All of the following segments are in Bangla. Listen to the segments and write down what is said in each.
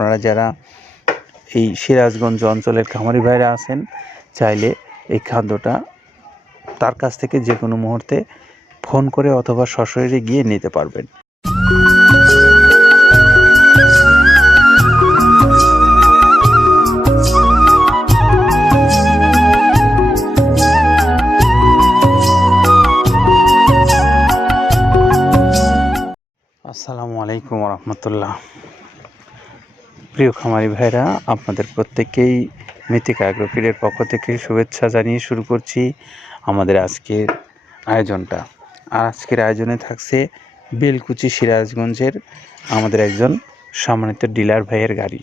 আপনারা যারা এই সিরাজগঞ্জ অঞ্চলের খামারি ভাইরা আছেন, চাইলে এই খাদ্যটা তার কাছ থেকে যে কোনো মুহূর্তে ফোন করে অথবা সশরীরে গিয়ে নিতে পারবেন। আসসালামু আলাইকুম রহমতুল্লাহ। প্রিয় খামারি ভাইরা, আপনাদের প্রত্যেককেই মৃত্তিকা অ্যাগ্রোফিডের পক্ষ থেকে শুভেচ্ছা জানিয়ে শুরু করছি আমাদের আজকের আয়োজনটা। আর আজকের আয়োজনে থাকছে বেলকুচি সিরাজগঞ্জের আমাদের একজন সম্মানিত ডিলার ভাইয়ের গাড়ি।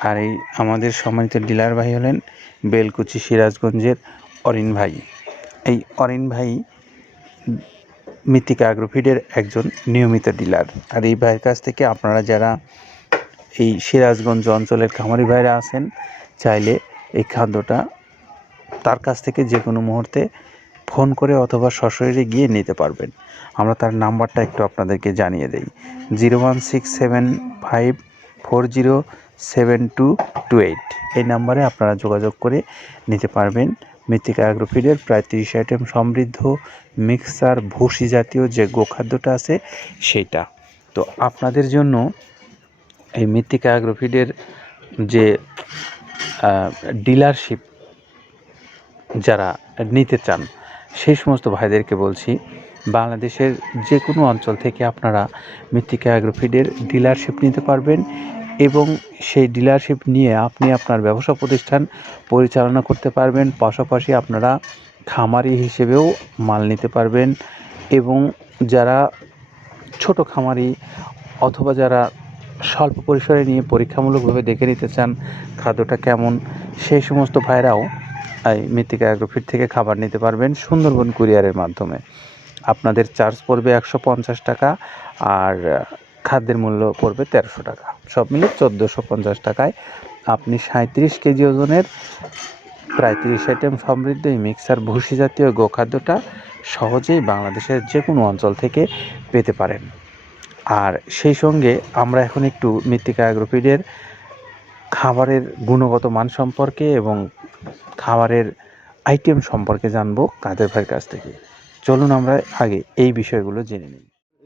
আর এই আমাদের সম্মানিত ডিলার ভাই হলেন বেলকুচি সিরাজগঞ্জের অরিন ভাই। এই অরিন ভাই মৃত্তিকা অ্যাগ্রোফিডের একজন নিয়মিত ডিলার। আর এই ভাইয়ের কাছ থেকে আপনারা যারা এই সিরাজগঞ্জ অঞ্চলের খামারি ভাইরা আছেন, চাইলে এই খাদ্যটা তার কাছ থেকে যে কোনো মুহূর্তে ফোন করে অথবা সশরীরে গিয়ে নিতে পারবেন। আমরা তার নাম্বারটা একটু আপনাদেরকে জানিয়ে দেই। Zero one six seven five four zero seven two two eight. এই নাম্বারে আপনারা যোগাযোগ করে নিতে পারবেন। মৃত্তিকা অ্যাগ্রোফিডের প্রায় তিরিশ আইটেম সমৃদ্ধ মিক্সার, ভুসি জাতীয় যে গোখাদ্যটা আছে, সেইটা। তো আপনাদের জন্য এই মৃত্তিকা অ্যাগ্রোফিডের যে ডিলারশিপ যারা নিতে চান, সেই সমস্ত ভাইদেরকে বলছি, বাংলাদেশের যে কোনো অঞ্চল থেকে আপনারা মৃত্তিকা অ্যাগ্রোফিডের ডিলারশিপ নিতে পারবেন এবং সেই ডিলারশিপ নিয়ে আপনি আপনার ব্যবসা প্রতিষ্ঠান পরিচালনা করতে পারবেন। পাশাপাশি আপনারা খামারি হিসেবেও মাল নিতে পারবেন এবং যারা ছোট খামারি অথবা যারা স্বল্প পরিসরে নিয়ে পরীক্ষামূলকভাবে দেখে নিতে চান খাদ্যটা কেমন, সেই সমস্ত ভাইরাও এই মৃত্তিকা অ্যাগ্রোফিট থেকে খাবার নিতে পারবেন সুন্দরবন কুরিয়ারের মাধ্যমে। আপনাদের চার্জ পড়বে একশো পঞ্চাশ টাকা আর খাদ্যের মূল্য পড়বে তেরোশো টাকা। সব মিলে চোদ্দোশো পঞ্চাশ টাকায় আপনি সাঁত্রিশ কেজি ওজনের প্রায় তিরিশ আইটেম সমৃদ্ধ এই মিক্সার ভুসি জাতীয় গোখাদ্যটা সহজেই বাংলাদেশের যে কোনো অঞ্চল থেকে পেতে পারেন। আর সেই সঙ্গে আমরা এখন একটু মৃত্তিকা অ্যাগ্রোফিডের খাবারের গুণগত মান সম্পর্কে এবং খাবারের আইটেম সম্পর্কে জানব কাদের ভাইয়ের কাছ থেকে। চলুন আমরা আগে এই বিষয়গুলো জেনে নিই।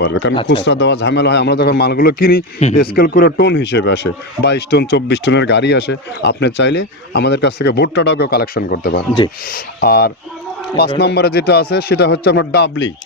পারবে। কারণ আচ্ছা, খুচরা দেওয়া ঝামেলা হয় আমরা যখন মালগুলো কিনি স্কেল করে টোন হিসেবে আসে বাইশ টন চব্বিশ টনের গাড়ি আসে আপনি চাইলে আমাদের কাছ থেকে ভুট্টাটাও কেউ কালেকশন করতে পারেন। জি। আর পাঁচ নম্বরে যেটা আছে সেটা হচ্ছে আপনার ডাবলি। আচ্ছা আচ্ছা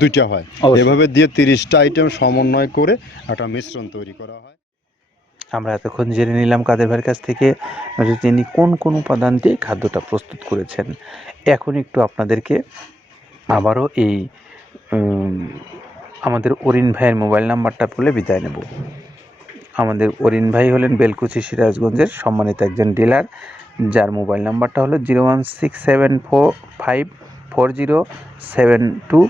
দুইটা হয়। এভাবে দিয়ে তিরিশটা আইটেম সমন্বয় করে একটা মিশ্রণ তৈরি করা হয়। আমরা এতক্ষণ জেনে নিলাম কাদের ভাইয়ের কাছ থেকে যে তিনি কোন কোন উপাদান দিয়ে খাদ্যটা প্রস্তুত করেছেন। এখন একটু আপনাদেরকে আবারও এই আমাদের অরিন ভাইয়ের মোবাইল নাম্বারটা বলে বিদায় নেব। আমাদের অরিন ভাই হলেন বেলকুচি সিরাজগঞ্জের সম্মানিত একজন ডিলার যার মোবাইল নাম্বারটা হলো zero one six seven four five four zero seven two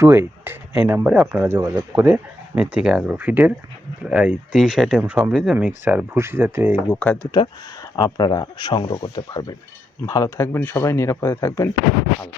two eight এই নাম্বারে আপনারা যোগাযোগ করে মৃত্তিকা অ্যাগ্রোফিডের এই তিরিশ আইটেম সমৃদ্ধ মিক্সার ভুসি জাতীয় এই গোখাদ্যটা আপনারা সংগ্রহ করতে পারবেন ভালো থাকবেন সবাই, নিরাপদে থাকবেন ভালো।